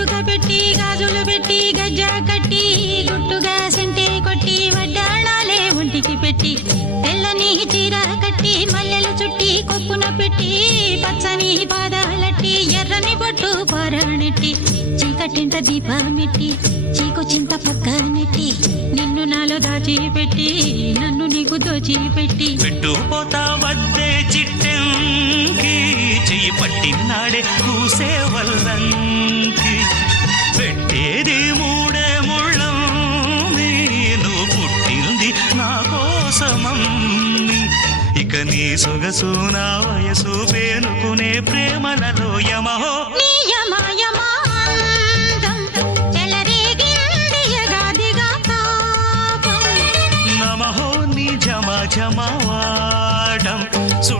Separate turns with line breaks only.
గట్టుక పెట్టి గాజులు పెట్టి గజ్జా కట్టి గుట్టుగా సింటి కొట్టి వడ్డాళాలే ఒంటికి పెట్టి తెల్లని చీర కట్టి మల్లెలు చుట్టి కొప్పున పెట్టి పచ్చని పాదాలట్టి ఎర్రని బొట్టు పొరణెట్టి చీకటింట దీపమెట్టి చీకు చింత పక్క నెట్టి నిన్ను నాలో పెట్టి నన్ను నీకు దోచిపెట్టి
పెట్టు పోతా వద్దే చిట్టెంకి చెయ్యి పట్టినాడే కూసేవు సమమ్మి ఇక నీ సొగసు నా వయసు పేనుకునే ప్రేమలలో యమహో నమహో నీ జమా సు